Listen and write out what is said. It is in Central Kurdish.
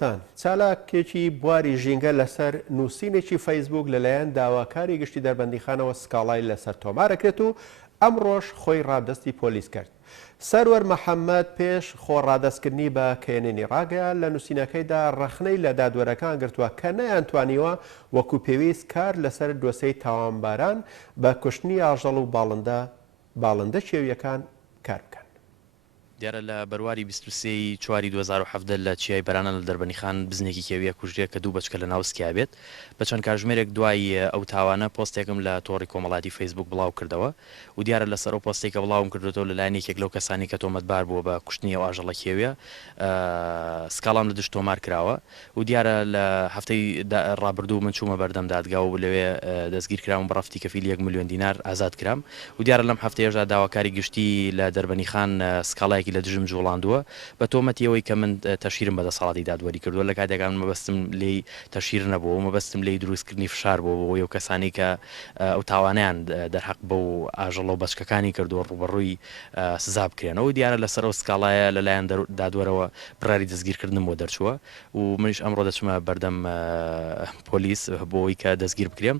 تان چالاکێکی بواری ژینگە لەسەر نووسینێکی فەیسبوک لەلایەن داواکاری گشتی دەربەندیخانەوە سکاڵای لەسەر تۆمارەکرێت و ئەمڕۆژ خۆی ڕادستی پۆلیس کرد. سەروەر مەحەممەد پێش خۆڕادەستکردنی بە کێنێنی ڕاگەیە لە نووسینەکەیدا ڕەخنەی لە دادوەرەکان گرتووە کە نەیانتوانیوە وەکو پێویست کار لەسەر دۆسەی تاوانباران بە کوشتنی ئاژەڵ و باڵندە چێویەکان کار بکەن. دیارە لە بەرواری 23 چواری 2017 لە چیای بەرانە لە دەربەنیخان بزنێکی کێویە کوژرێ کە دوو بەچکە لە ناوسکیا بێت بە چەند کاتژمێرێک دوای ئەو تاوانە پۆستێکم لە تۆڕی کۆمەڵاتی فەیسبوک بڵاو کردەوە و دیارە لەسەر ئەو پۆستێکە بڵاوم کردێتەوە لەلایەن یەکێک لەو کەسانی کە تۆمەتبار بووە بە کوشتنی ئەو ئاژەڵە کێویە سکاڵام لە دشت تۆمار کراوە و دیارە لە هەفتەی ڕابردوو من چوومە بەردەم دادگا و لەوێ دەستگیر کرام بە ڕەفتی کەفیل 1 ملیۆن دینار ئازاد کرام و دیارە لەم هەفتەیەژدا داواکاری گشتی لە دەربەنیخان سکاڵایەکی لە دژم جوڵاندووە بە تۆمەتیەوەی کە من تەشیرم بەدەسەڵاتی دادوەری کردووە لە کاتێکان مەبەستم لێی تەشیر نەبووە مەبەستم لێی دروستکردنی فشار بووە بۆ ئەو کەسانی کە ئەو تاوانیان دەرحەق بەو ئاژەڵە و بەچکەکانی کردووە ڕوبەڕووی سزا بکرێنەوە دیارە لەسەر ئەو سکاڵایە لەلایەن دادوەرەوە پراری دەستگیرکردنم بۆ دەرچووە و منیش ئەمڕۆ دەچمە بەردەم پۆلیس بۆ ئەوەی کە دەستگیر بکرێم.